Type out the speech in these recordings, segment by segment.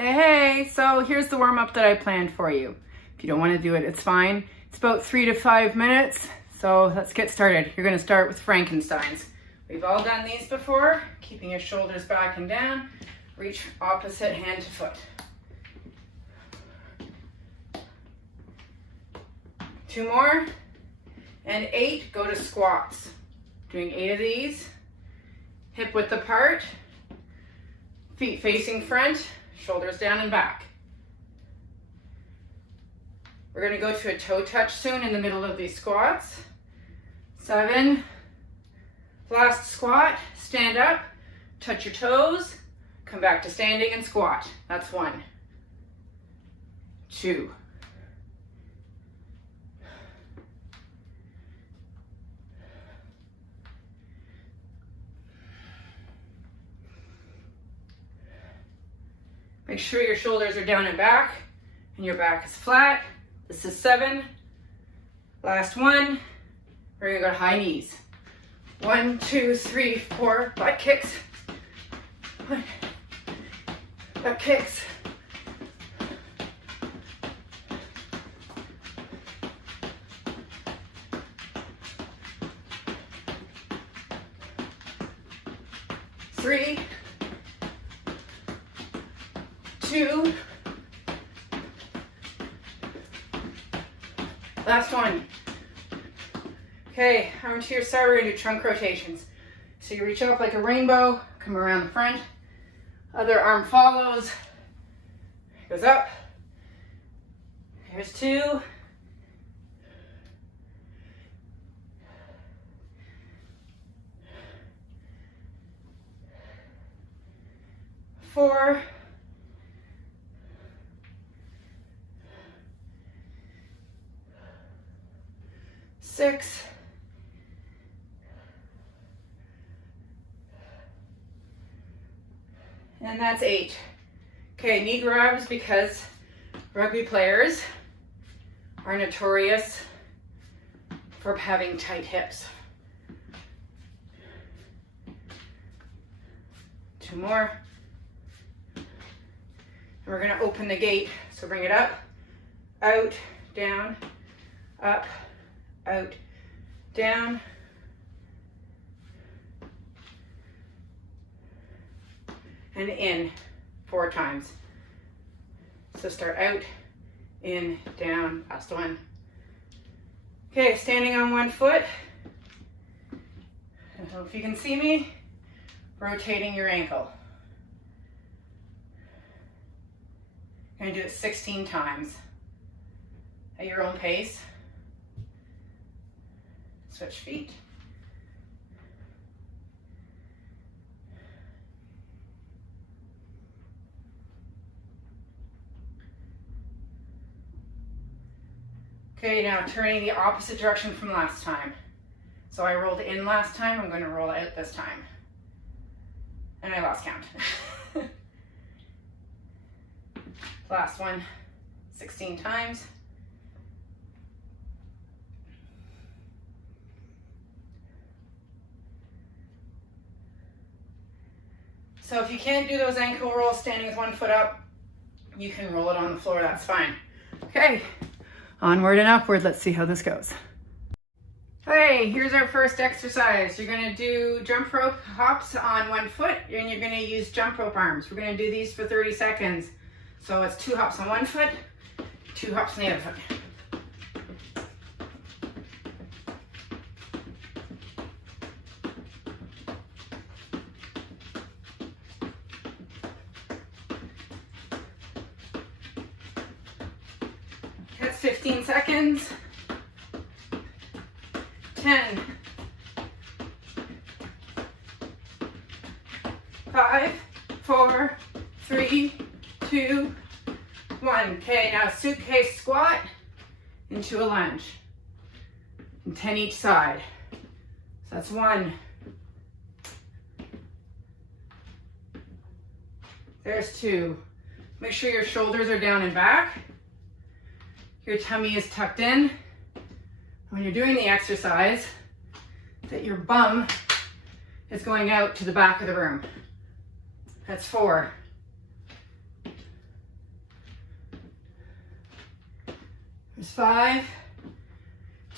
Hey, so here's the warm-up that I planned for you. If you don't want to do it, it's fine. It's about 3 to 5 minutes, so let's get started. You're going to start with Frankensteins. We've all done these before, keeping your shoulders back and down. Reach opposite hand to foot. 2 more, and 8, go to squats. Doing 8 of these, hip width apart, feet facing front, shoulders down and back. We're going to go to a toe touch soon in the middle of these squats. 7, last squat, stand up, touch your toes, come back to standing and squat. That's 1, 2, 'Make sure your shoulders are down and back and your back is flat. This is 7. Last one. We're gonna go to high knees. 1, 2, 3, 4, butt kicks. Butt kicks. Three, 2, last one. Okay, arm to your side, we're gonna do trunk rotations. So you reach up like a rainbow, come around the front, other arm follows, goes up. Here's 2. 4. 6. And that's 8. Okay, knee grabs, because rugby players are notorious for having tight hips. 2 more. And we're gonna open the gate. So bring it up, out, down, up, out, down, and in 4 times. So start out, in, down, last one. Okay, standing on one foot. I don't know if you can see me, rotating your ankle. You're gonna do it 16 times at your own pace. Switch feet. Okay, now turning the opposite direction from last time. So I rolled in last time, I'm going to roll out this time. And I lost count. Last one, 16 times. So if you can't do those ankle rolls standing with one foot up, you can roll it on the floor, that's fine. Okay, onward and upward, let's see how this goes. Okay, here's our first exercise. You're gonna do jump rope hops on one foot, and you're gonna use jump rope arms. We're gonna do these for 30 seconds. So it's 2 hops on one foot, 2 hops on the other foot. That's 15 seconds. 10. 5, 4, 3, 2, 1. Okay, now suitcase squat into a lunge. And 10 each side. So that's 1. There's 2. Make sure your shoulders are down and back. Your tummy is tucked in. When you're doing the exercise, that your bum is going out to the back of the room. That's 4. There's 5.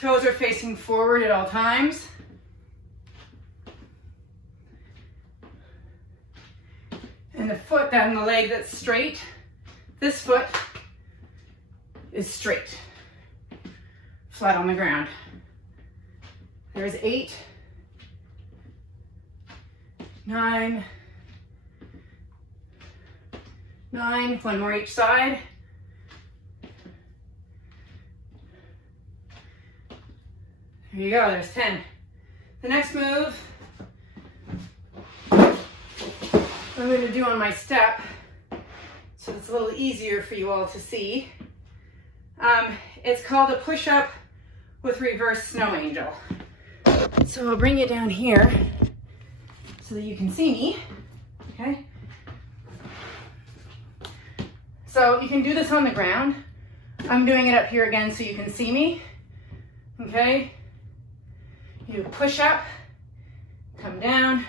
Toes are facing forward at all times. And the foot down the leg that's straight, this foot is straight, flat on the ground. There's 8, 9, 9, one more each side. There you go, there's 10. The next move I'm going to do on my step, so it's a little easier for you all to see. It's called a push-up with reverse snow angel. So I'll bring you down here so that you can see me, okay? So you can do this on the ground. I'm doing it up here again so you can see me, okay? You push up, come down,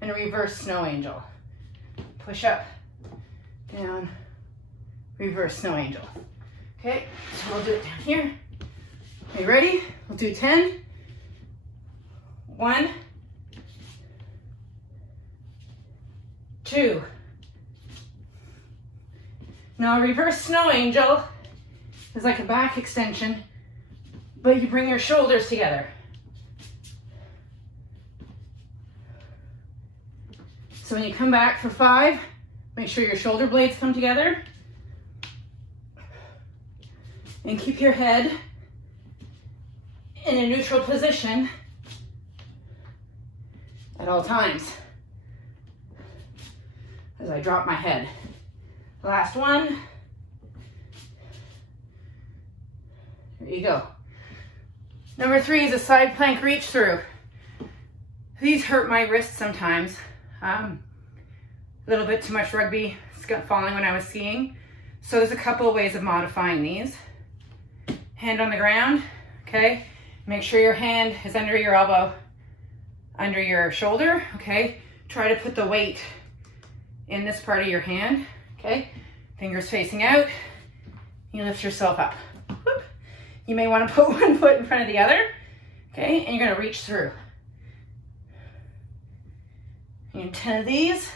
and a reverse snow angel. Push up, down, reverse snow angel. Okay, so we'll do it down here. Are you ready? We'll do 10. 1, 2. Now a reverse snow angel is like a back extension, but you bring your shoulders together. So when you come back for 5, make sure your shoulder blades come together. And keep your head in a neutral position at all times as I drop my head. Last one. There you go. Number 3 is a side plank reach through. These hurt my wrists sometimes. A little bit too much rugby falling when I was skiing. So there's a couple of ways of modifying these. Hand on the ground, okay? Make sure your hand is under your elbow, under your shoulder, okay? Try to put the weight in this part of your hand, okay? Fingers facing out. You lift yourself up. Whoop. You may want to put one foot in front of the other, okay? And you're going to reach through. And 10 of these,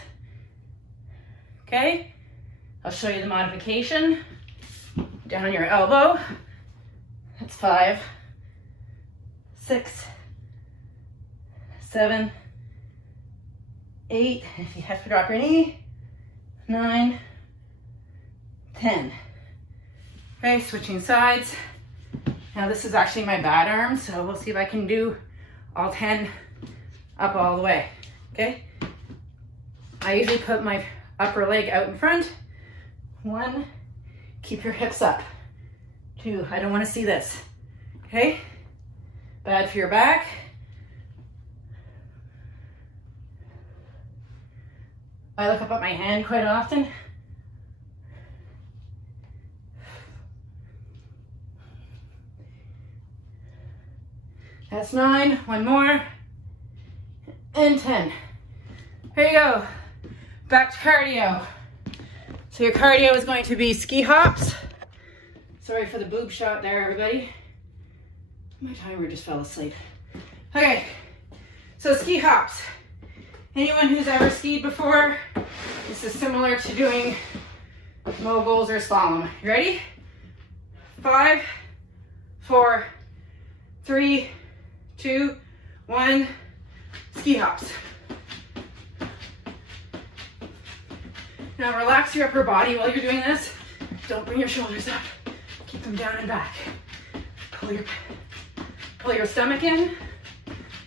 okay? I'll show you the modification. Down your elbow. That's 5, 6, 7, 8, if you have to drop your knee, 9, 10. Okay, switching sides. Now this is actually my bad arm, so we'll see if I can do all 10 up all the way, okay? I usually put my upper leg out in front. 1, keep your hips up. 2, I don't want to see this, okay? Bad for your back. I look up at my hand quite often. That's 9, one more, and 10. There you go, back to cardio. So your cardio is going to be ski hops. Sorry for the boob shot there, everybody. My timer just fell asleep. Okay, so ski hops. Anyone who's ever skied before, this is similar to doing moguls or slalom. You ready? 5, 4, 3, 2, 1, ski hops. Now relax your upper body while you're doing this. Don't bring your shoulders up. Keep them down and back. Pull your stomach in.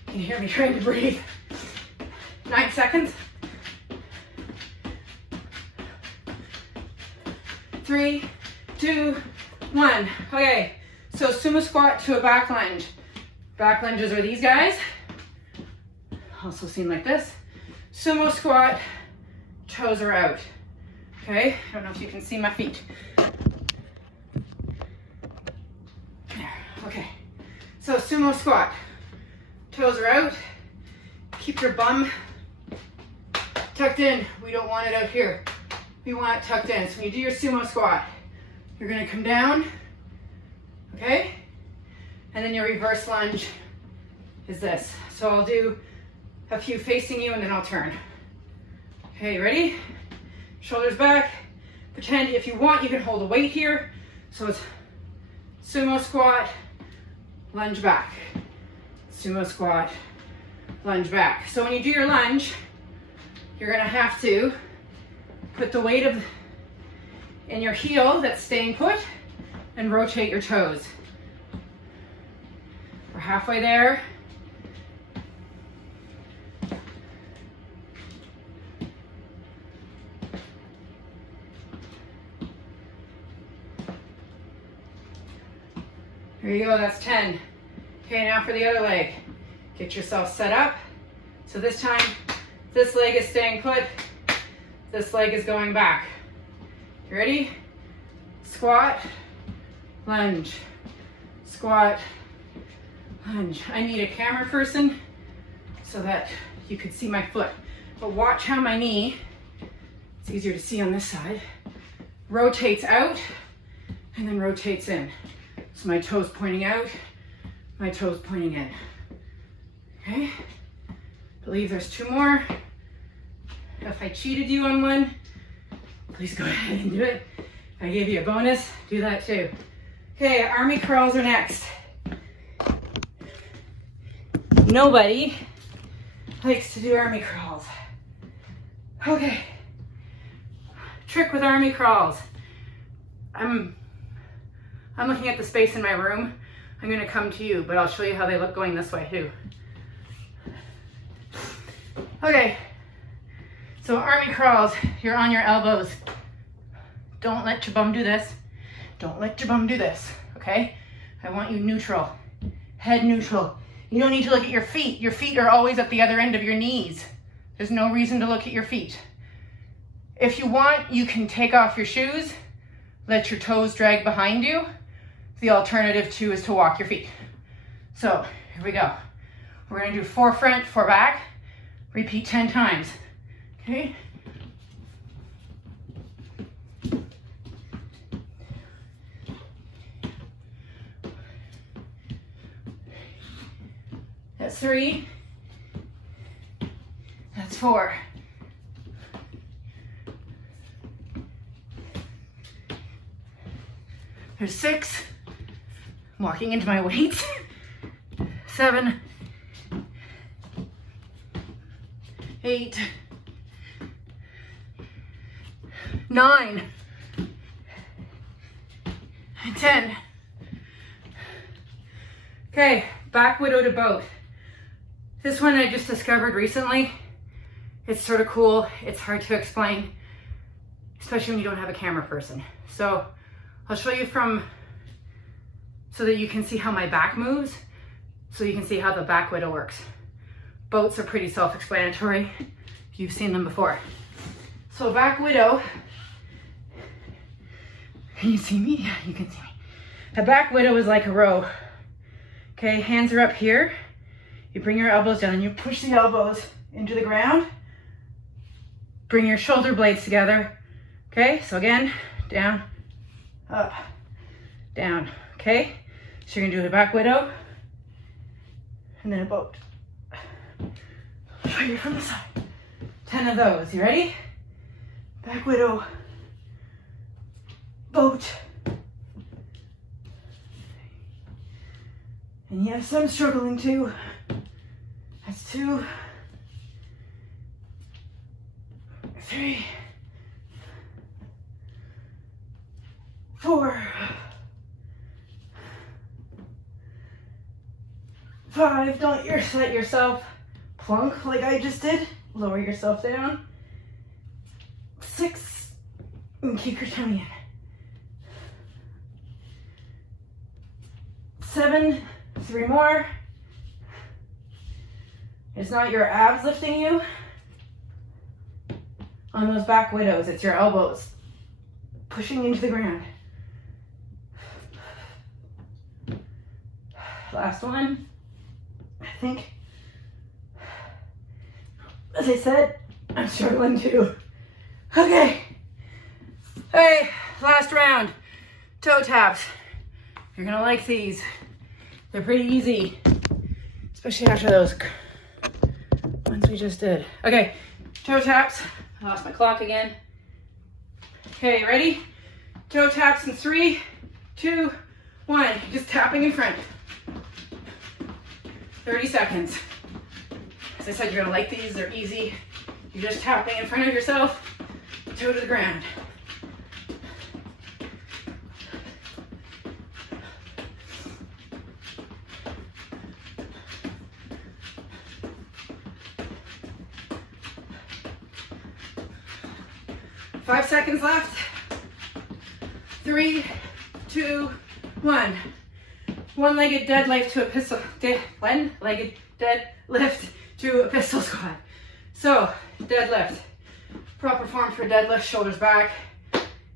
Can you hear me trying to breathe? 9 seconds. 3, 2, 1. Okay, so sumo squat to a back lunge. Back lunges are these guys. Also seen like this. Sumo squat, toes are out. Okay, I don't know if you can see my feet. There, okay. So sumo squat, toes are out. Keep your bum tucked in. We don't want it out here. We want it tucked in. So when you do your sumo squat, you're gonna come down, okay? And then your reverse lunge is this. So I'll do a few facing you and then I'll turn. Okay, ready? Shoulders back. Pretend if you want, you can hold a weight here. So it's sumo squat, lunge back. Sumo squat, lunge back. So when you do your lunge, you're gonna have to put the weight in your heel that's staying put and rotate your toes. We're halfway there. There you go, that's 10. Okay, now for the other leg. Get yourself set up. So this time, this leg is staying put, this leg is going back. You ready? Squat, lunge, squat, lunge. I need a camera person so that you could see my foot. But watch how my knee, it's easier to see on this side, rotates out and then rotates in. So my toes pointing out, my toes pointing in. Okay? Believe there's 2 more. If I cheated you on one, please go ahead and do it. If I gave you a bonus, do that too. Okay, army crawls are next. Nobody likes to do army crawls. Okay. Trick with army crawls. I'm looking at the space in my room. I'm gonna come to you, but I'll show you how they look going this way too. Okay, so army crawls, you're on your elbows. Don't let your bum do this. Don't let your bum do this, okay? I want you neutral, head neutral. You don't need to look at your feet. Your feet are always at the other end of your knees. There's no reason to look at your feet. If you want, you can take off your shoes, let your toes drag behind you. The alternative too is to walk your feet. So here we go. We're gonna do 4 front, 4 back. Repeat 10 times, okay? That's 3. That's 4. There's 6. I'm walking into my weights. 7. 8. 9. 10. Okay, back widow to boat. This one I just discovered recently. It's sort of cool. It's hard to explain, especially when you don't have a camera person. So I'll show you so that you can see how my back moves, so you can see how the back widow works. Boats are pretty self-explanatory if you've seen them before. So back widow, can you see me? Yeah, you can see me. A back widow is like a row. Okay, hands are up here. You bring your elbows down and you push the elbows into the ground. Bring your shoulder blades together. Okay, so again, down, up, down. Okay, so you're gonna do a back widow and then a boat. I'll show you from the side. 10 of those. You ready? Back widow, boat. And yes, I'm struggling too. That's 2, 3, 4, 5. Don't let yourself plunk like I just did. Lower yourself down. 6, and keep your tummy in. 7, 3 more. It's not your abs lifting you on those back widows. It's your elbows pushing into the ground. Last one, I think. As I said, I'm struggling too. Okay. Hey, last round. Toe taps. You're gonna like these. They're pretty easy, especially after those ones we just did. Okay, toe taps. I lost my clock again. Okay, ready? Toe taps in 3, 2, 1. Just tapping in front. 30 seconds. As I said, you're gonna like these, they're easy. You're just tapping in front of yourself, toe to the ground. Five seconds left. 3, 2, 1. One-legged deadlift to a pistol. One-legged deadlift to a pistol squat. So, deadlift. Proper form for deadlift, shoulders back.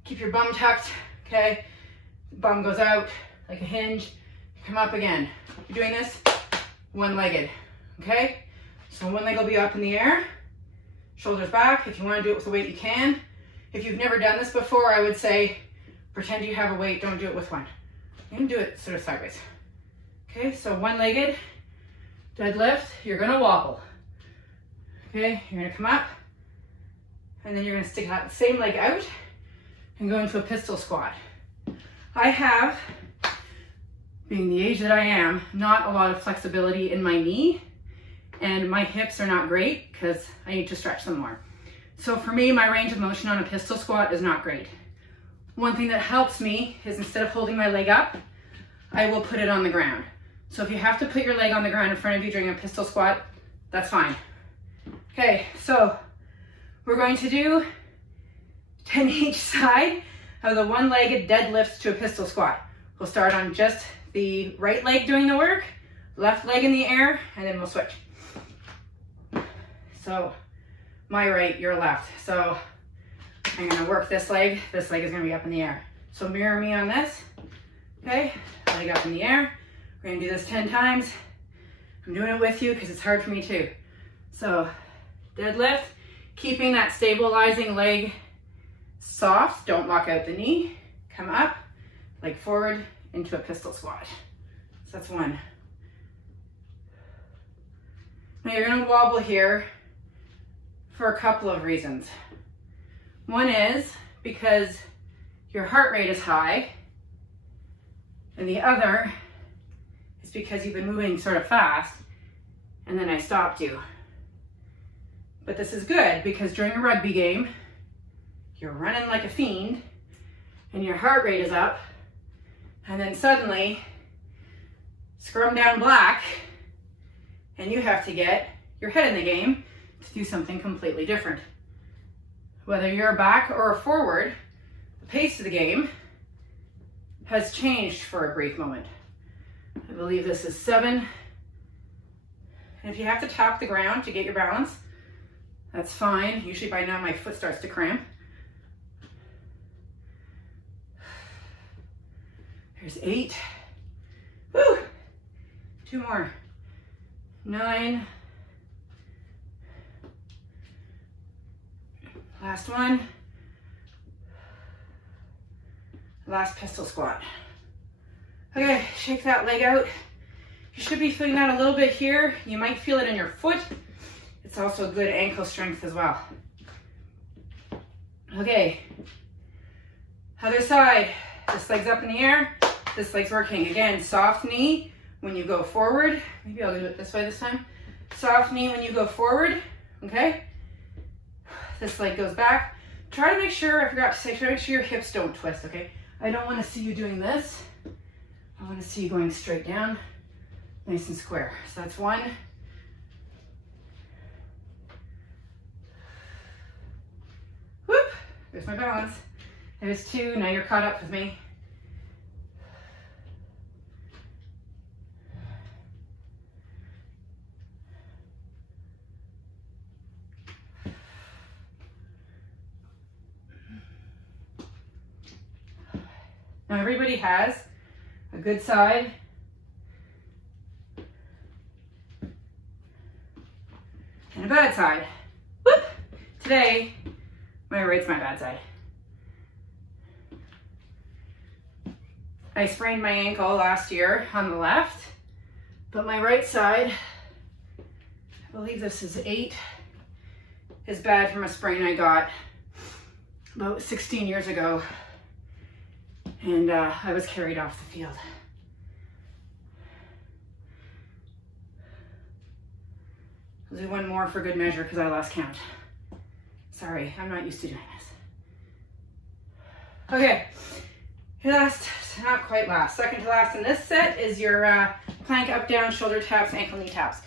Keep your bum tucked, okay? Bum goes out like a hinge. Come up again. You're doing this one-legged, okay? So one leg will be up in the air, shoulders back. If you want to do it with a weight, you can. If you've never done this before, I would say pretend you have a weight, don't do it with one. You can do it sort of sideways. Okay, so one-legged deadlift, you're gonna wobble. Okay, you're gonna come up, and then you're gonna stick that same leg out and go into a pistol squat. I have, being the age that I am, not a lot of flexibility in my knee, and my hips are not great because I need to stretch them more. So for me, my range of motion on a pistol squat is not great. One thing that helps me is instead of holding my leg up, I will put it on the ground. So if you have to put your leg on the ground in front of you during a pistol squat, that's fine. Okay, so we're going to do 10 each side of the one-legged deadlifts to a pistol squat. We'll start on just the right leg doing the work, left leg in the air, and then we'll switch. So my right, your left. So I'm gonna work this leg is gonna be up in the air. So mirror me on this, okay? Leg up in the air. We're gonna do this 10 times. I'm doing it with you because it's hard for me too. So deadlift, keeping that stabilizing leg soft, don't lock out the knee. Come up, leg forward into a pistol squat. So that's one. Now you're gonna wobble here for a couple of reasons. One is because your heart rate is high, and the other is because you've been moving sort of fast, and then I stopped you. But this is good because during a rugby game, you're running like a fiend, and your heart rate is up, and then suddenly, scrum down black, and you have to get your head in the game to do something completely different. Whether you're a back or a forward, the pace of the game has changed for a brief moment. I believe this is 7. And if you have to tap the ground to get your balance, that's fine. Usually by now my foot starts to cramp. There's 8. Woo! 2 more. 9. Last one. Last pistol squat. Okay, shake that leg out. You should be feeling that a little bit here. You might feel it in your foot. It's also good ankle strength as well. Okay, other side. This leg's up in the air. This leg's working. Again, soft knee when you go forward. Maybe I'll do it this way this time. Soft knee when you go forward, okay? This leg goes back. Try to make sure, I forgot to say, try to make sure your hips don't twist, okay? I don't want to see you doing this. I want to see you going straight down, nice and square. So that's 1. Whoop, there's my balance. There's 2, now you're caught up with me. Now everybody has a good side and a bad side. Whoop! Today, my right's my bad side. I sprained my ankle last year on the left, but my right side, I believe this is 8, is bad from a sprain I got about 16 years ago, and I was carried off the field. I'll do one more for good measure because I lost count. Sorry, I'm not used to doing this. Okay, last, not quite last, second to last in this set is your plank up, down, shoulder taps, ankle, knee taps.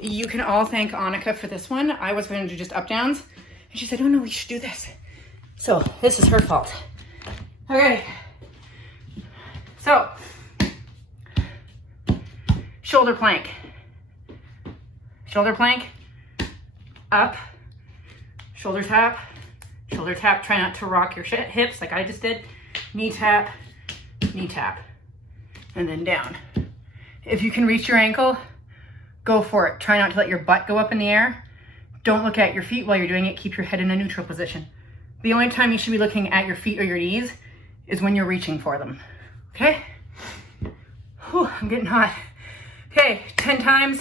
You can all thank Annika for this one. I was going to do just up downs, and she said, oh no, we should do this. So this is her fault. Okay, so shoulder plank, up, shoulder tap, try not to rock your hips like I just did, knee tap, and then down. If you can reach your ankle, go for it. Try not to let your butt go up in the air. Don't look at your feet while you're doing it. Keep your head in a neutral position. The only time you should be looking at your feet or your knees is when you're reaching for them, okay? Whew, I'm getting hot. Okay, 10 times.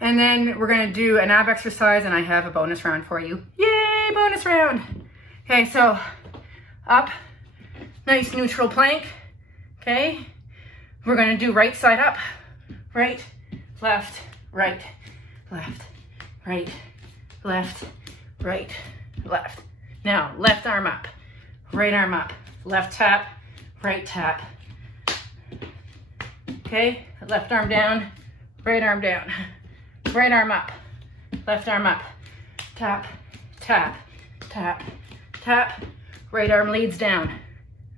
And then we're gonna do an ab exercise, and I have a bonus round for you. Yay, bonus round. Okay, so up, nice neutral plank, okay? We're gonna do right side up, right, left, right, left, right, left, right, left. Now, left arm up, right arm up, left tap, right tap. Okay, left arm down, right arm down. Right arm up, left arm up, tap, tap, tap, tap. Right arm leads down,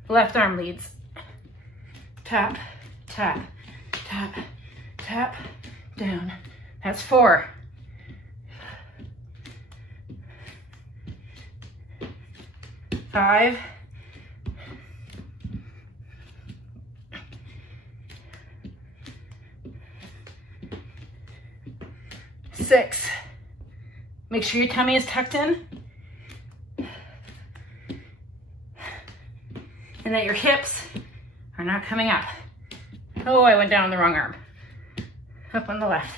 left arm leads. Tap, tap, tap, tap, down. That's 4. 5. 6. Make sure your tummy is tucked in and that your hips are not coming up. Oh, I went down the wrong arm. Up on the left.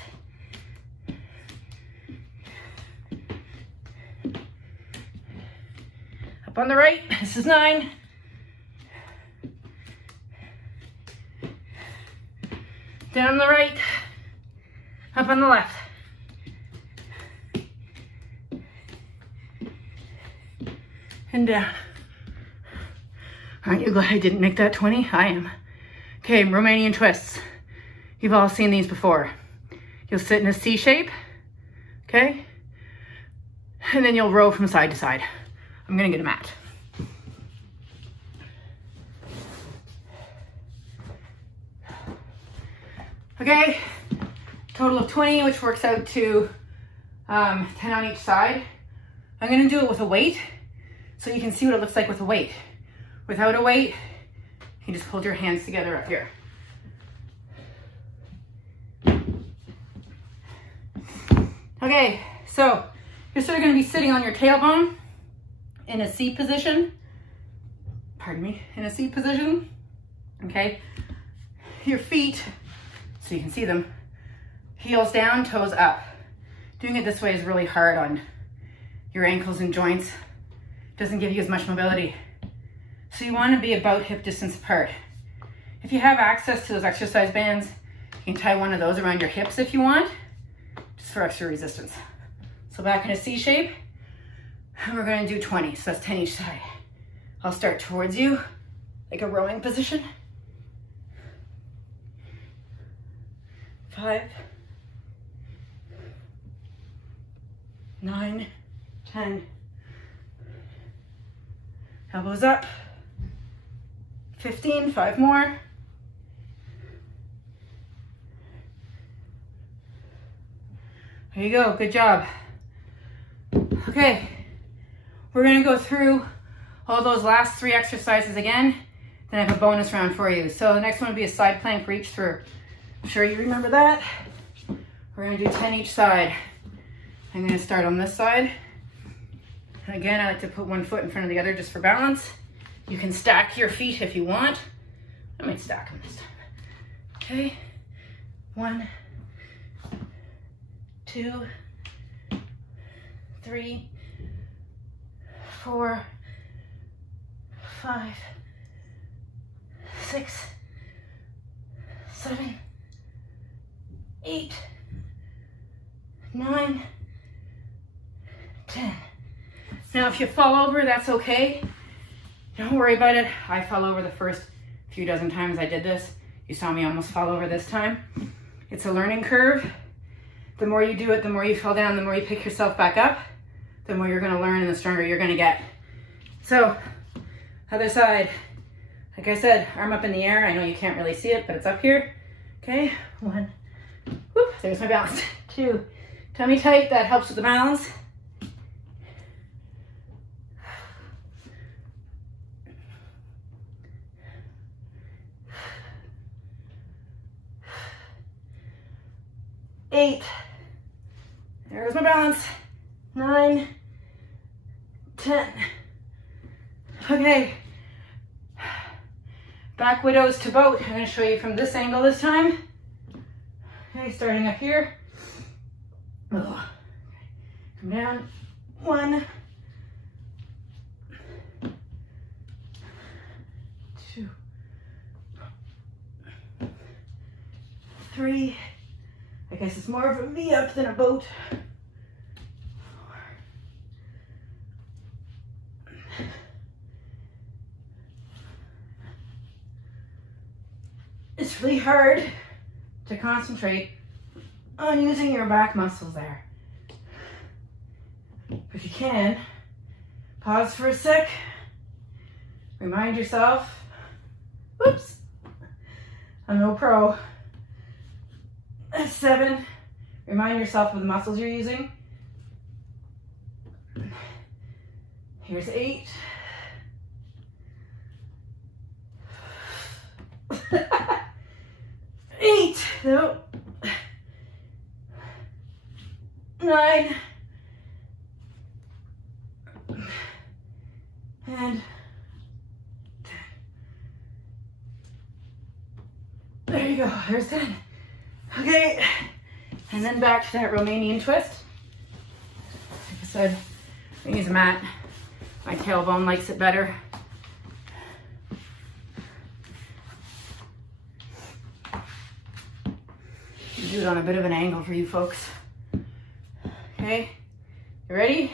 Up on the right. This is 9. Down the right. Up on the left. And down. Aren't you glad I didn't make that 20? I am. Okay, Romanian twists. You've all seen these before. You'll sit in a C shape, okay? And then you'll row from side to side. I'm gonna get a mat. Okay, total of 20, which works out to 10 on each side. I'm gonna do it with a weight, so you can see what it looks like with a weight. Without a weight, you can just hold your hands together up here. Okay, so you're sort of going to be sitting on your tailbone in a C position. Pardon me, in a C position. Okay, your feet, so you can see them, heels down, toes up. Doing it this way is really hard on your ankles and joints. Doesn't give you as much mobility. So you want to be about hip distance apart. If you have access to those exercise bands, you can tie one of those around your hips if you want, just for extra resistance. So back in a C shape, and we're going to do 20, so that's 10 each side. I'll start towards you, like a rowing position. 5, 9, 10. Elbows up. 15, 5 more. There you go, good job. Okay, we're gonna go through all those last 3 exercises again, then I have a bonus round for you. So the next one would be a side plank reach through. I'm sure you remember that. We're gonna do 10 each side. I'm gonna start on this side. And again, I like to put one foot in front of the other just for balance. You can stack your feet if you want. I might stack them this time. Okay, 1, 2, 3, 4, 5, 6, 7, 8, 9, 10. Now if you fall over, that's okay. Don't worry about it. I fell over the first few dozen times I did this. You saw me almost fall over this time. It's a learning curve. The more you do it, the more you fall down, the more you pick yourself back up, the more you're gonna learn and the stronger you're gonna get. So, other side. Like I said, arm up in the air. I know you can't really see it, but it's up here. Okay, 1, whoop, there's my balance. 2, tummy tight, that helps with the balance. 8, there's my balance. 9, 10. Okay, back widows to boat. I'm going to show you from this angle this time. Okay, starting up here. Oh. Come down. 1, 2, 3. I guess it's more of a V up than a boat. 4. It's really hard to concentrate on using your back muscles there. If you can, pause for a sec, remind yourself, whoops, I'm no pro. 7, remind yourself of the muscles you're using. Here's 8. 8, no. 9. And 10. There you go, there's 10. Okay, and then back to that Romanian twist. Like I said, I use a mat. My tailbone likes it better. Do it on a bit of an angle for you folks. Okay, you ready?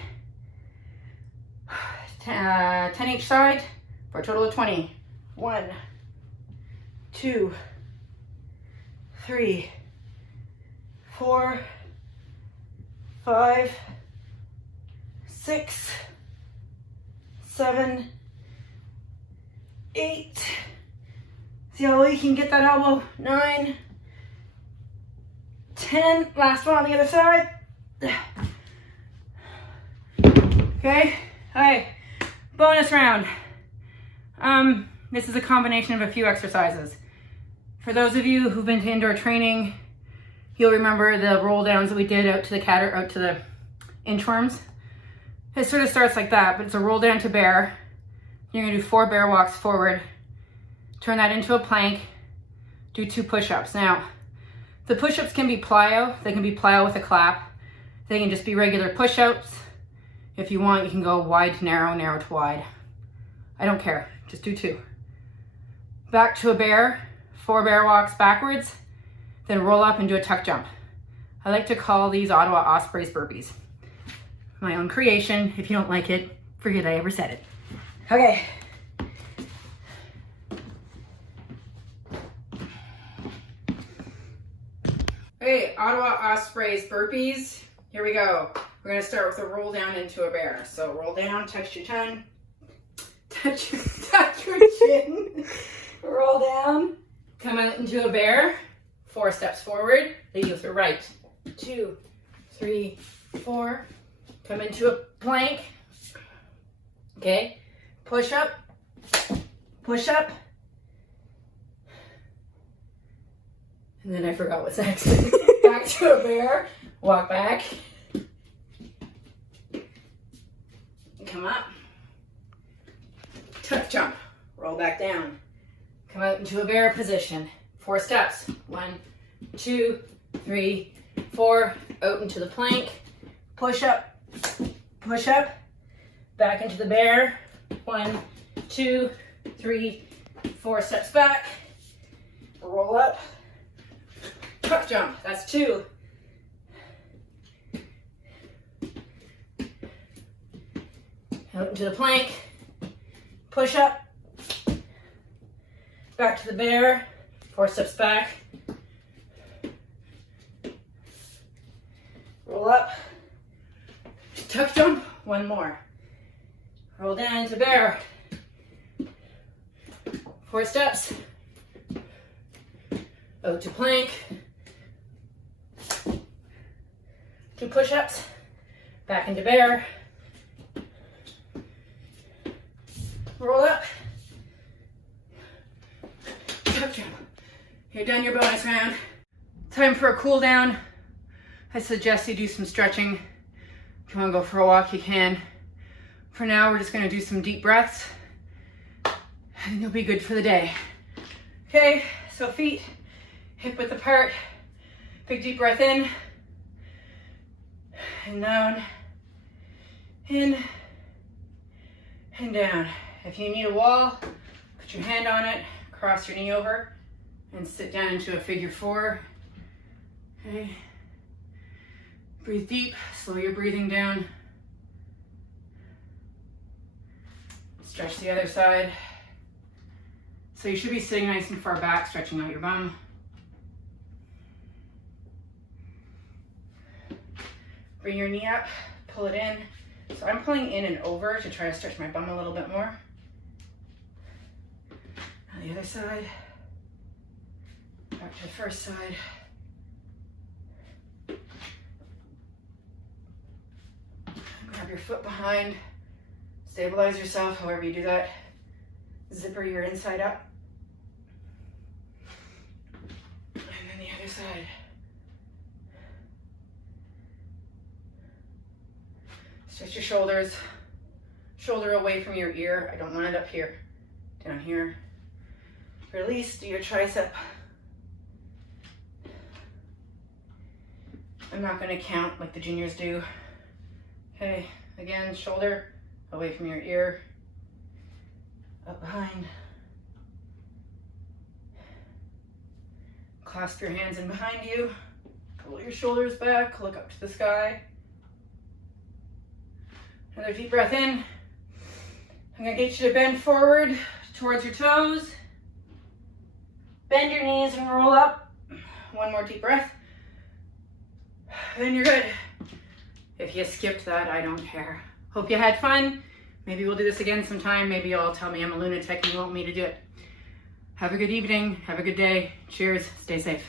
10 each side for a total of 20. 1, 2, 3, 4, 5, 6, 7, 8. See how low you can get that elbow? 9, 10. Last one on the other side. Okay. All right. Bonus round. This is a combination of a few exercises. For those of you who've been to indoor training, you'll remember the roll downs that we did out to the out to the inchworms. It sort of starts like that, but it's a roll down to bear. You're gonna do 4 bear walks forward. Turn that into a plank. Do 2 push-ups. Now, the push-ups can be plyo. They can be plyo with a clap. They can just be regular push-ups. If you want, you can go wide to narrow, narrow to wide. I don't care, just do 2. Back to a bear, 4 bear walks backwards, then roll up and do a tuck jump. I like to call these Ottawa Ospreys burpees. My own creation. If you don't like it, forget I ever said it. Okay. Okay, Ottawa Ospreys burpees. Here we go. We're gonna start with a roll down into a bear. So roll down, touch your tongue, touch your chin, roll down, come out into a bear, 4 steps forward, lead with your right, 2, 3, 4, come into a plank, okay, push up, and then I forgot what's next. Back to a bear, walk back, come up, tuck jump, roll back down. Come out into a bear position. 4 steps. 1, 2, 3, 4. Out into the plank. Push up, back into the bear. 1, 2, 3, 4 steps back. Roll up, tuck jump. That's 2. Out into the plank. Push up, back to the bear. 4 steps back. Roll up, tuck jump. 1 more. Roll down to bear. 4 steps. Out to plank. 2 push-ups. Back into bear. Roll up. Tuck jump. You're done your bonus round. Time for a cool down. I suggest you do some stretching. If you want to go for a walk, you can. For now, we're just going to do some deep breaths and you'll be good for the day. Okay, so feet hip width apart. Big deep breath in and down, in and down. If you need a wall, put your hand on it, cross your knee over, and sit down into a figure 4. Okay. Breathe deep, slow your breathing down. Stretch the other side. So you should be sitting nice and far back, stretching out your bum. Bring your knee up, pull it in. So I'm pulling in and over to try to stretch my bum a little bit more. On the other side. Back to the first side. Grab your foot behind. Stabilize yourself, however you do that. Zipper your inside up. And then the other side. Stretch your shoulders. Shoulder away from your ear. I don't want it up here. Down here. Release, do your tricep. I'm not going to count like the juniors do. Okay, again, shoulder away from your ear. Up behind. Clasp your hands in behind you. Pull your shoulders back, look up to the sky. Another deep breath in. I'm going to get you to bend forward towards your toes. Bend your knees and roll up. 1 more deep breath. And you're good. If you skipped that, I don't care. Hope you had fun. Maybe we'll do this again sometime. Maybe you'll all tell me I'm a lunatic and you want me to do it. Have a good evening. Have a good day. Cheers. Stay safe.